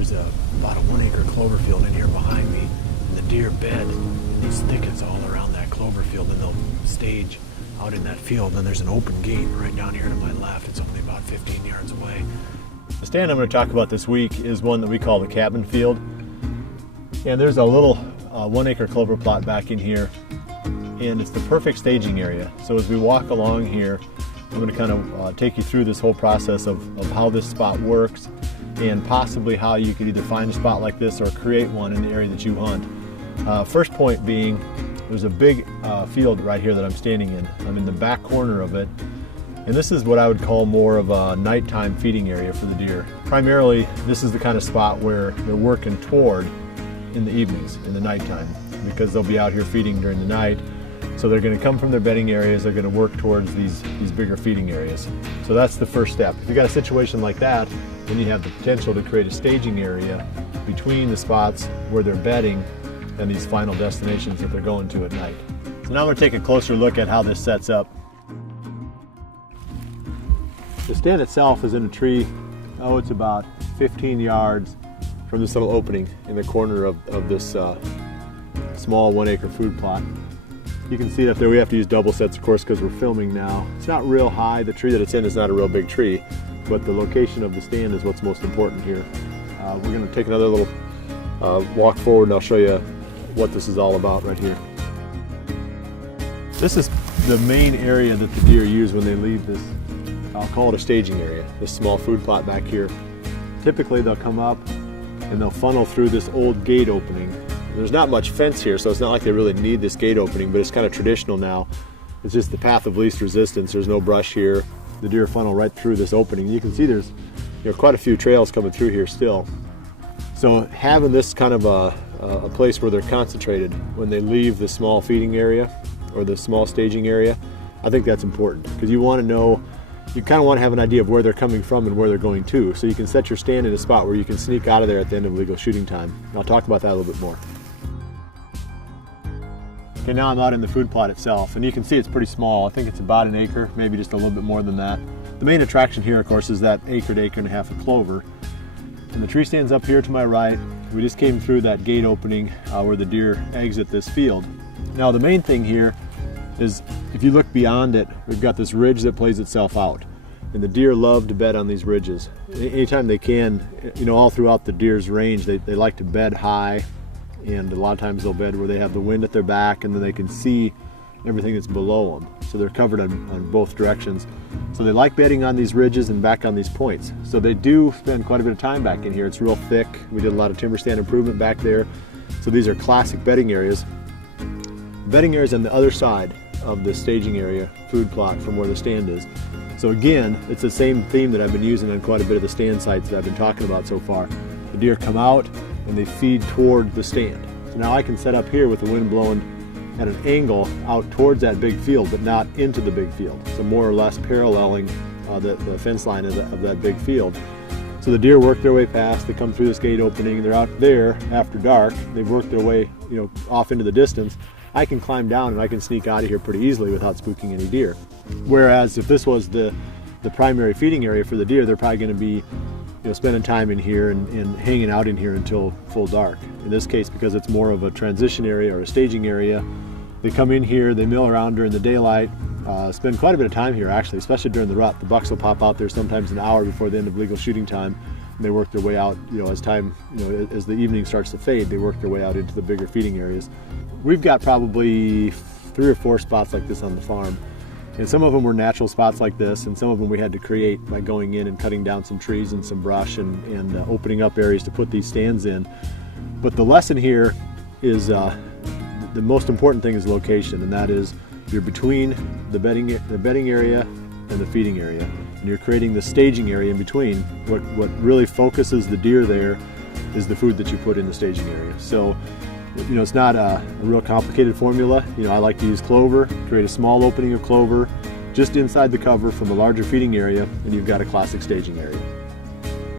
There's about a 1 acre clover field in here behind me, and the deer bed in these thickets all around that clover field, and they'll stage out in that field. And there's an open gate right down here to my left. It's only about 15 yards away. The stand I'm going to talk about this week is one that we call the cabin field. And there's a little 1 acre clover plot back in here, and it's the perfect staging area. So as we walk along here, I'm going to kind of take you through this whole process of how this spot works, and possibly how you could either find a spot like this or create one in the area that you hunt. First point being, there's a big field right here that I'm standing in. I'm in the back corner of it, and this is what I would call more of a nighttime feeding area for the deer. Primarily, this is the kind of spot where they're working toward in the evenings, in the nighttime, because they'll be out here feeding during the night. So they're going to come from their bedding areas, they're going to work towards these bigger feeding areas. So that's the first step. If you've got a situation like that, then you have the potential to create a staging area between the spots where they're bedding and these final destinations that they're going to at night. So now I'm going to take a closer look at how this sets up. The stand itself is in a tree, it's about 15 yards from this little opening in the corner of this small 1 acre food plot. You can see it up there. We have to use double sets, of course, because we're filming now. It's not real high. The tree that it's in is not a real big tree, but the location of the stand is what's most important here. We're going to take another little walk forward, and I'll show you what this is all about right here. This is the main area that the deer use when they leave this, I'll call it a staging area, this small food plot back here. Typically they'll come up and they'll funnel through this old gate opening. There's not much fence here, so it's not like they really need this gate opening, but it's kind of traditional now. It's just the path of least resistance. There's no brush here. The deer funnel right through this opening. You can see there's quite a few trails coming through here still. So having this kind of a place where they're concentrated when they leave the small feeding area or the small staging area, I think that's important, because you want to know, you kind of want to have an idea of where they're coming from and where they're going to, so you can set your stand in a spot where you can sneak out of there at the end of legal shooting time. And I'll talk about that a little bit more. Okay, now I'm out in the food plot itself, and you can see it's pretty small. I think it's about 1 acre, maybe just a little bit more than that. The main attraction here, of course, is that acre to acre and a half of clover. And the tree stands up here to my right. We just came through that gate opening where the deer exit this field. Now the main thing here is, if you look beyond it, we've got this ridge that plays itself out. And the deer love to bed on these ridges. Anytime they can, all throughout the deer's range, they like to bed high. And a lot of times they'll bed where they have the wind at their back, and then they can see everything that's below them. So they're covered on both directions. So they like bedding on these ridges and back on these points. So they do spend quite a bit of time back in here. It's real thick. We did a lot of timber stand improvement back there. So these are classic bedding areas. Bedding areas on the other side of the staging area, food plot from where the stand is. So again, it's the same theme that I've been using on quite a bit of the stand sites that I've been talking about so far. The deer come out and they feed toward the stand. So now I can set up here with the wind blowing at an angle out towards that big field, but not into the big field. So more or less paralleling the fence line of that big field. So the deer work their way past, they come through this gate opening, they're out there after dark, they've worked their way off into the distance. I can climb down and I can sneak out of here pretty easily without spooking any deer. Whereas if this was the primary feeding area for the deer, they're probably going to be spending time in here and hanging out in here until full dark. In this case, because it's more of a transition area or a staging area, they come in here, they mill around during the daylight, spend quite a bit of time here actually, especially during the rut. The bucks will pop out there sometimes an hour before the end of legal shooting time, and they work their way out, as time, as the evening starts to fade, they work their way out into the bigger feeding areas. We've got probably 3 or 4 spots like this on the farm. And some of them were natural spots like this, and some of them we had to create by going in and cutting down some trees and some brush and opening up areas to put these stands in. But the lesson here is the most important thing is location, and that is you're between the bedding area and the feeding area, and you're creating the staging area in between. What really focuses the deer there is the food that you put in the staging area. So it's not a real complicated formula. I like to use clover, create a small opening of clover just inside the cover from a larger feeding area, and you've got a classic staging area.